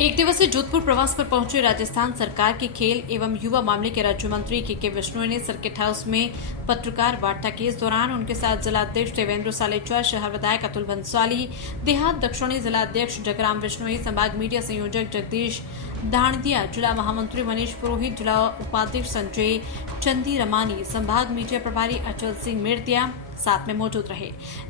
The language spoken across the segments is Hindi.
एक दिवसीय जोधपुर प्रवास पर पहुंचे राजस्थान सरकार के खेल एवं युवा मामले के राज्य मंत्री के बिश्नोई ने सर्किट हाउस में पत्रकार वार्ता की। इस दौरान उनके साथ जिलाध्यक्ष देवेंद्र सालेचा, शहर विधायक अतुल बंसाली, देहात दक्षिणी जिलाध्यक्ष जगराम बिश्नोई, संभाग मीडिया संयोजक जगदीश धाणदिया, जिला महामंत्री मनीष पुरोहित, जिला उपाध्यक्ष संजय चंदी रमानी, संभाग मीडिया प्रभारी अचल सिंह मेड़तिया साथ में मौजूद रहे।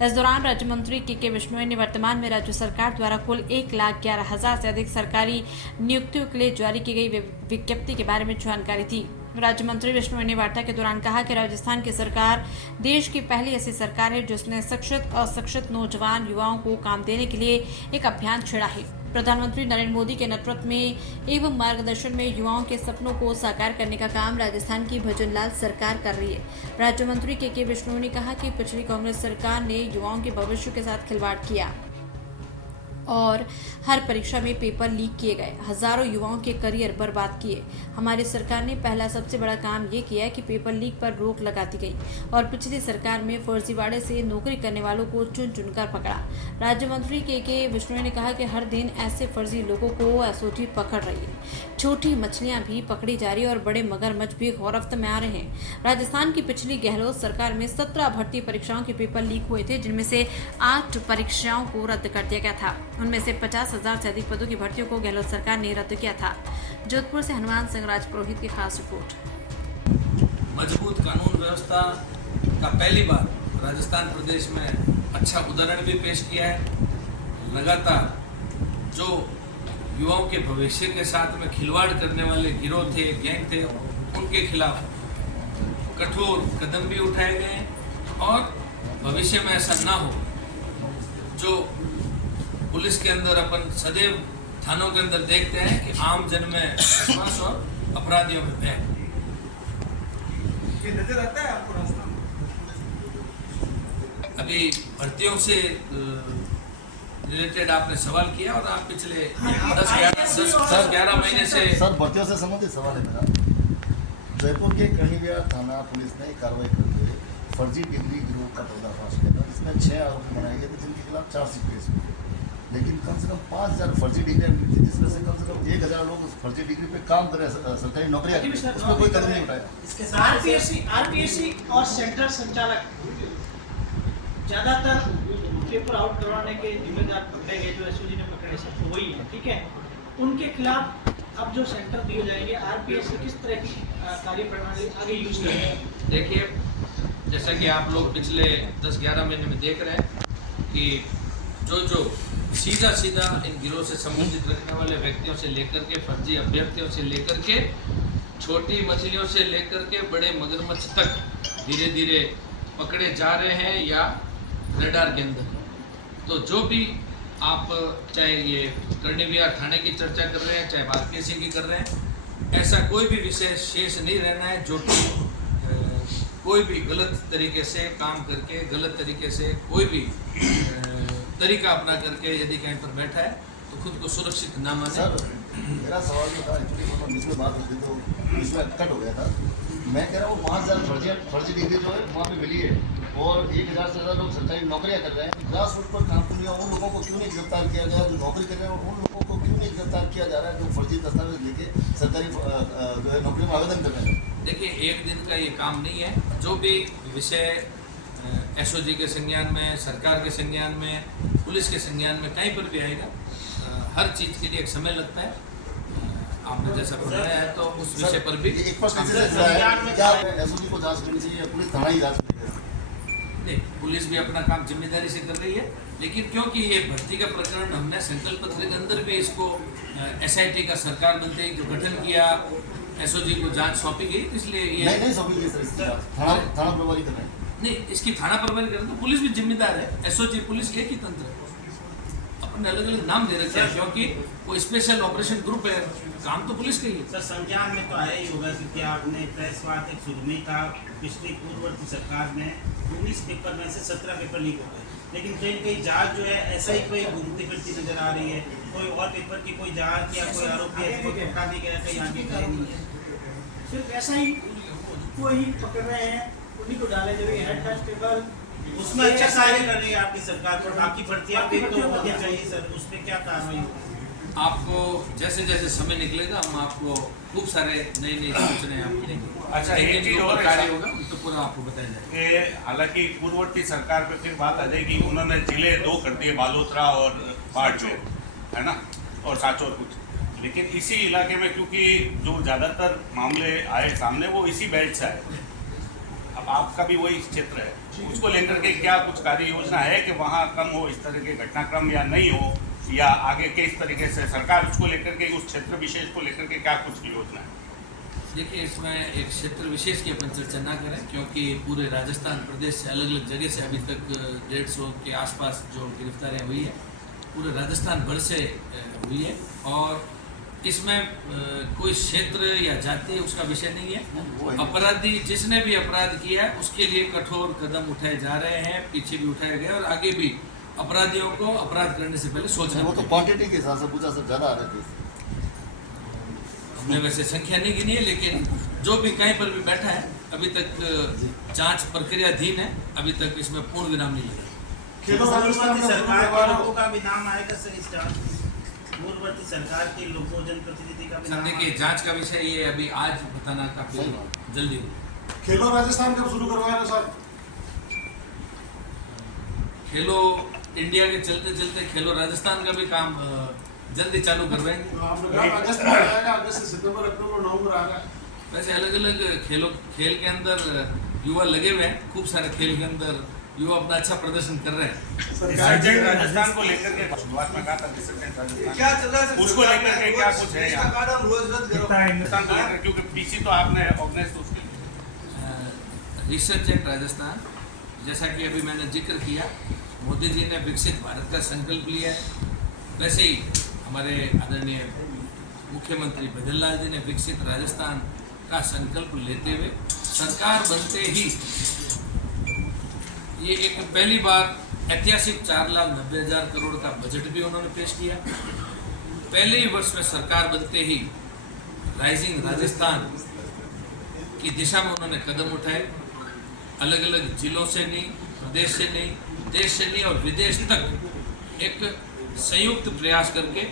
इस दौरान राज्य मंत्री के बिश्नोई ने वर्तमान में राज्य सरकार द्वारा कुल 1,11,000 से अधिक सरकारी नियुक्तियों के लिए जारी की गई विज्ञप्ति के बारे में जानकारी दी। राज्य मंत्री बिश्नोई ने वार्ता के दौरान कहा कि राजस्थान की सरकार देश की पहली ऐसी सरकार है जिसने शिक्षित और अशिक्षित नौजवान युवाओं को काम देने के लिए एक अभियान छेड़ा है। प्रधानमंत्री नरेंद्र मोदी के नेतृत्व में एवं मार्गदर्शन में युवाओं के सपनों को साकार करने का काम राजस्थान की भजनलाल सरकार कर रही है। राज्य मंत्री के बिश्नोई ने कहा कि पिछली कांग्रेस सरकार ने युवाओं के भविष्य के साथ खिलवाड़ किया और हर परीक्षा में पेपर लीक किए गए, हजारों युवाओं के करियर बर्बाद किए। हमारी सरकार ने पहला सबसे बड़ा काम ये किया कि पेपर लीक पर रोक लगा दी गई और पिछली सरकार में फर्जीवाड़े से नौकरी करने वालों को चुन चुनकर पकड़ा। राज्य मंत्री के बिश्नोई ने कहा कि हर दिन ऐसे फर्जी लोगों को एसओजी पकड़ रही है, छोटी मछलियां भी पकड़ी जा रही है और बड़े मगरमच्छ भी गिरफ्त में आ रहे हैं। राजस्थान की पिछली गहलोत सरकार में 17 भर्ती परीक्षाओं के पेपर लीक हुए थे, जिनमें से 8 परीक्षाओं को रद्द कर दिया गया था। उनमें से 50,000 से अधिक पदों की भर्तियों को गहलोत सरकार ने रद्द किया था। जोधपुर से हनुमान सिंह राजपुरोहित की खास रिपोर्ट। मजबूत कानून व्यवस्था का पहली बार राजस्थान प्रदेश में अच्छा उदाहरण भी पेश किया है। लगातार जो युवाओं के भविष्य के साथ में खिलवाड़ करने वाले गिरोह थे, गैंग थे, उनके खिलाफ कठोर कदम भी उठाए गए और भविष्य में ऐसा ना हो। जो पुलिस के अंदर अपन सदैव थानों के अंदर देखते हैं कि आम जन में विश्वास और अपराधियों में भय। ये नजर आता है आपको रास्ता में? अभी भर्तियों से रिलेटेड आपने सवाल किया और आप पिछले 10-11 महीने से सर भर्तियों से संबंधित सवाल है मेरा। जयपुर के कर्णीविहार थाना पुलिस ने कार्रवाई करते हुए फर्जी डिग्री गिरोह का पर्दाफाश किया था। इसमें 6 आरोपी बनाए गए थे जिनके खिलाफ चार्जशीट पेश हुई, लेकिन कम से कम 5,000 फर्जी डिग्रियां मिली थी, जिसमें से कम 1,000 लोग उस फर्जी डिग्री पे काम कर रहे हैं, सरकारी नौकरियां, उसमें कोई कदम नहीं उठाया। इसके साथ आरपीएससी और सेंटर संचालक ज्यादातर पेपर आउट करवाने के जिम्मेदार पकड़े गए, जो एसओजी ने पकड़े सब तो वही है, ठीक है। उनके खिलाफ अब जो सेंटर दिए जाएंगे, आरपीएससी किस तरह की कार्य प्रणाली आगे यूज करेंगे? देखिए, जैसा कि आप लोग पिछले 10-11 महीने में देख रहे हैं कि जो सीधा इन गिरोह से संबंधित रखने वाले व्यक्तियों से लेकर के फर्जी अभ्यर्थियों से लेकर के छोटी मछलियों से लेकर के बड़े मगरमच्छ तक धीरे धीरे पकड़े जा रहे हैं या रडार के अंदर। तो जो भी आप चाहे ये कर्णीविहार थाने की चर्चा कर रहे हैं, चाहे आरपीएससी की कर रहे हैं, ऐसा कोई भी विषय शेष नहीं रहना है जो कि कोई भी गलत तरीके से काम करके, गलत तरीके से कोई भी तरीका अपना करके यदि कहीं पर बैठा है तो खुद को सुरक्षित ना माने। सर मेरा सवाल जो था एक्चुअली जिसमें बात होती तो इसमें कट हो गया था। मैं कह रहा हूँ 5,000 फर्जी डिग्री जो है वहाँ पे मिली है और 1,000 से ज़्यादा लोग सरकारी नौकरियाँ कर रहे हैं। ग्रास रूट पर काम कर उन लोगों को क्यों नहीं गिरफ्तार किया गया? जो नौकरी कर रहे हैं उन लोगों को क्यों नहीं गिरफ्तार किया जा रहा है जो फर्जी दस्तावेज लेके सरकारी जो है नौकरी में आवेदन कर रहे हैं? देखिए, एक दिन का ये काम नहीं है। जो भी विषय एसओजी के संज्ञान में, सरकार के संज्ञान में, पुलिस के संज्ञान में कहीं पर भी आएगा, हर चीज़ के लिए एक समय लगता है। आपने जैसा बताया है तो उस विषय पर भी एक प्रश्न क्या एसओजी को जांच करनी चाहिए, पुलिस थाना ही जांच करेगी? नहीं, पुलिस भी अपना काम जिम्मेदारी से कर रही है, लेकिन क्योंकि ये भर्ती का प्रकरण हमने संकल्प पत्र के अंदर भी इसको एसआईटी का सरकार बनते ही जो गठन किया, एसओजी को जांच सौंपी गई, इसलिए ये नहीं सौंपी गई सर, थाना प्रभारी कर रहे हैं। नहीं, इसकी थाना प्रभारी करें तो पुलिस भी जिम्मेदार है। एसओजी पुलिस एक ही तंत्र है, अपने अलग अलग नाम दे रखे हैं क्योंकि वो स्पेशल ऑपरेशन ग्रुप है, काम तो पुलिस का ही है। सर संज्ञान में तो आया ही होगा कि क्या आपने प्रेस वार्ता शुरू में था, पिछली पूर्ववर्ती सरकार में 19 पेपर में से 17 पेपर लीक हो गए, लेकिन कहीं जांच जो है ऐसा ही कोई घूमती फिरती नजर आ रही है। कोई और पेपर की कोई जांच या कोई आरोपी ऐसे पकड़ा नहीं गया, कहीं आगे गए नहीं है। सिर्फ ऐसा ही कोई पकड़ रहे हैं, उन्हीं को डाले जो हेड कांस्टेबल उसमें अच्छा कार्य कर रही है आपकी सरकार, पर बाकी भर्तियां भी तो होनी चाहिए सर, उसमें क्या कार्रवाई होगी? आपको जैसे जैसे समय निकलेगा हम आपको खूब सारे नई नई सूचनाएं आपको देंगे। अच्छा, एक जिन चीज लोगों और का है कार्य साहब। होगा तो पूरा आपको बताया जाएगा। ये हालांकि पूर्ववर्ती सरकार पे फिर बात आ जाएगी, उन्होंने जिले 2 कर दिए, बालोतरा और बाड़मेर, है ना, और सांचौर कुछ। लेकिन इसी इलाके में क्योंकि जो ज़्यादातर मामले आए सामने वो इसी बेल्ट से आए, अब आपका भी वही क्षेत्र है, उसको लेकर के क्या कुछ कार्य योजना है कि वहाँ कम हो इस तरह के घटनाक्रम या नहीं हो, या आगे किस तरीके से सरकार उसको लेकर के उस क्षेत्र विशेष को लेकर के क्या कुछ योजना है? देखिए, इसमें एक क्षेत्र विशेष की अपन चर्चा ना करें, क्योंकि पूरे राजस्थान प्रदेश से अलग अलग जगह से अभी तक 150 के आसपास जो गिरफ्तारियां हुई है पूरे राजस्थान भर से हुई है, और इसमें कोई क्षेत्र या जाति उसका विषय नहीं है। अपराधी जिसने भी अपराध किया है उसके लिए कठोर कदम उठाए जा रहे हैं, पीछे भी उठाए गए और आगे भी अपराधियों को अपराध करने से पहले सोचना वो तो क्वांटिटी के हिसाब से पूछा, सब ज़्यादा आ रहे थे। हमने वैसे संख्या नहीं गिनी है, लेकिन जो भी कहीं पर भी बैठा है अभी तक जांच प्रक्रियाधीन है, अभी तक इसमें पूर्ण विराम नहीं लगा। पूर्ववर्ती सरकार के लोगों का भी नाम आएगा सर इस जांच में? पूर्ववर्ती सरकार के लोगों जनप्रतिनिधि का भी सर नाम देखिए, आएगा? जांच का विषय ये अभी आज बताना काफी सही बात। जल्दी होगा। खेलो राजस्थान कब शुरू करवाया सर? खेलो इंडिया के चलते चलते खेलो राजस्थान का भी काम जल्दी चालू करवाएंगे। आपने कहा अगस्त में आएगा, अगस्त से सितंबर, अक्टूबर, नवंबर आएगा। वैसे अलग अलग खेल के अंदर युवा लगे हुए हैं, खूब सारे खेल के अंदर युवा अपना अच्छा प्रदर्शन कर रहे हैं। रिसर्जेंट राजस्थान को लेकर के शुरुआत में कहा था रिसर्जेंट राजस्थान, उसको लेकर के क्या कुछ है यहाँ? राजस्थान को लेकर, क्योंकि पीसी तो आपने ऑर्गेनाइज तो उसके लिए। रिसर्जेंट राजस्थान, जैसा कि अभी मैंने जिक्र किया, मोदी जी ने विकसित भारत का संकल्प लिया है, वैसे ही हमारे आदरणीय मुख्यमंत्री भजनलाल जी ने विकसित राजस्थान का संकल्प लेते हुए सरकार बनते ही ये एक पहली बार ऐतिहासिक 4,90,000 करोड़ का बजट भी उन्होंने पेश किया। पहले ही वर्ष में सरकार बनते ही राइजिंग राजस्थान की दिशा में उन्होंने कदम उठाए। अलग अलग जिलों से नहीं, प्रदेश से नहीं, देश से नहीं और विदेश तक एक संयुक्त प्रयास करके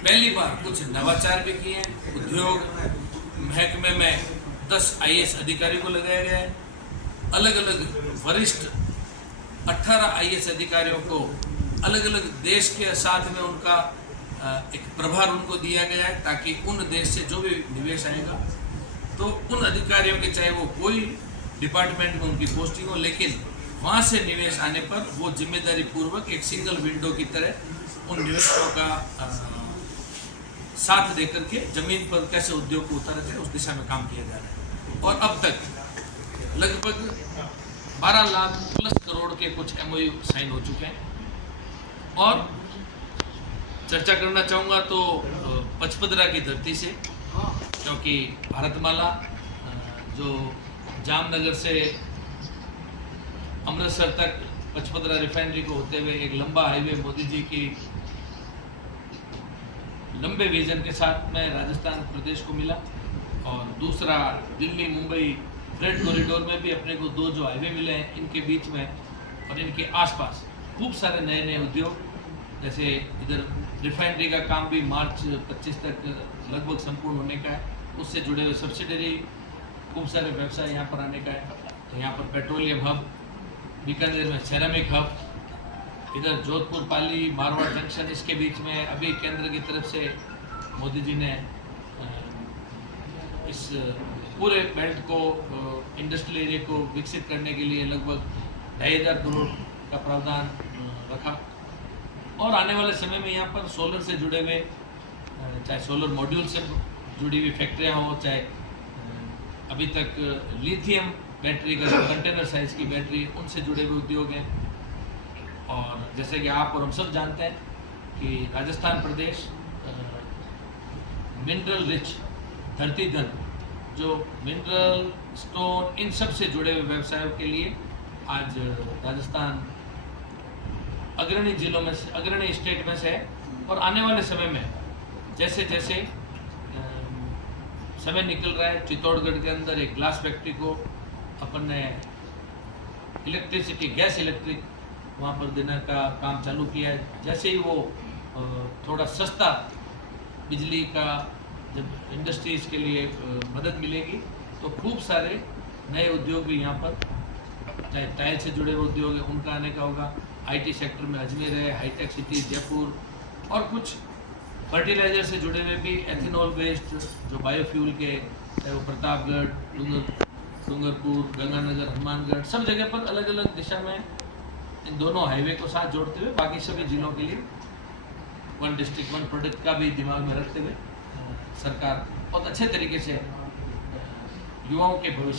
पहली बार कुछ नवाचार भी किए हैं। उद्योग महकमे में 10 IAS अधिकारी को लगाया गया है। अलग अलग वरिष्ठ 18 IAS अधिकारियों को अलग अलग देश के साथ में उनका एक प्रभार उनको दिया गया है, ताकि उन देश से जो भी निवेश आएगा तो उन अधिकारियों के, चाहे वो कोई डिपार्टमेंट में उनकी पोस्टिंग हो, लेकिन वहाँ से निवेश आने पर वो जिम्मेदारी पूर्वक एक सिंगल विंडो की तरह उन निवेशकों का साथ देकर के जमीन पर कैसे उद्योग को उतारा जाए उस दिशा में काम किया जा रहा है। और अब तक लगभग 12 लाख प्लस करोड़ के कुछ MOU साइन हो चुके हैं। और चर्चा करना चाहूँगा तो पचपदरा की धरती से, क्योंकि भारतमाला जो जामनगर से अमृतसर तक पचपदरा रिफाइनरी को होते हुए एक लंबा हाईवे मोदी जी की लंबे विजन के साथ में राजस्थान प्रदेश को मिला, और दूसरा दिल्ली मुंबई फ्रेट कॉरिडोर में भी अपने को 2 जो हाईवे मिले हैं, इनके बीच में और इनके आसपास खूब सारे नए नए उद्योग, जैसे इधर रिफाइनरी का काम भी मार्च 25 तक लगभग संपूर्ण होने का है, उससे जुड़े हुए सब्सिडरी खूब सारे व्यवसाय यहाँ पर आने का है। तो यहाँ पर पेट्रोलियम हब, बीकानेर में सेरामिक हब, इधर जोधपुर पाली मारवाड़ जंक्शन, इसके बीच में अभी केंद्र की तरफ से मोदी जी ने इस पूरे बेल्ट को, इंडस्ट्रियल एरिया को विकसित करने के लिए लगभग 2,500 करोड़ का प्रावधान रखा। और आने वाले समय में यहाँ पर सोलर से जुड़े हुए, चाहे सोलर मॉड्यूल से जुड़ी हुई फैक्ट्रियाँ हों, चाहे अभी तक लिथियम बैटरी का जो कंटेनर साइज की बैटरी, उनसे जुड़े हुए उद्योग हैं। और जैसे कि आप और हम सब जानते हैं कि राजस्थान प्रदेश मिनरल रिच, धरती धन, जो मिनरल स्टोन, इन सब से जुड़े हुए व्यवसायों के लिए आज राजस्थान अग्रणी जिलों में से, अग्रणी स्टेट में से है। और आने वाले समय में जैसे जैसे समय निकल रहा है, चित्तौड़गढ़ के अंदर एक ग्लास फैक्ट्री को अपन ने इलेक्ट्रिसिटी, गैस इलेक्ट्रिक वहाँ पर देने का काम चालू किया है। जैसे ही वो थोड़ा सस्ता बिजली का जब इंडस्ट्रीज़ के लिए मदद मिलेगी तो खूब सारे नए उद्योग भी यहाँ पर, चाहे टाइल से जुड़े हुए उद्योग हैं उनका आने का होगा। आईटी सेक्टर में अजमेर है, हाईटेक सिटी जयपुर, और कुछ फर्टिलाइजर से जुड़े हुए भी एथेनॉल बेस्ड जो बायोफ्यूल के, चाहे वो प्रतापगढ़, डूंगरपुर, गंगानगर, हनुमानगढ़, सब जगह पर अलग अलग दिशा में इन दोनों हाईवे को साथ जोड़ते हुए बाकी सभी जिलों के लिए वन डिस्ट्रिक्ट वन प्रोडक्ट का भी दिमाग में रखते हुए सरकार बहुत अच्छे तरीके से युवाओं के भविष्य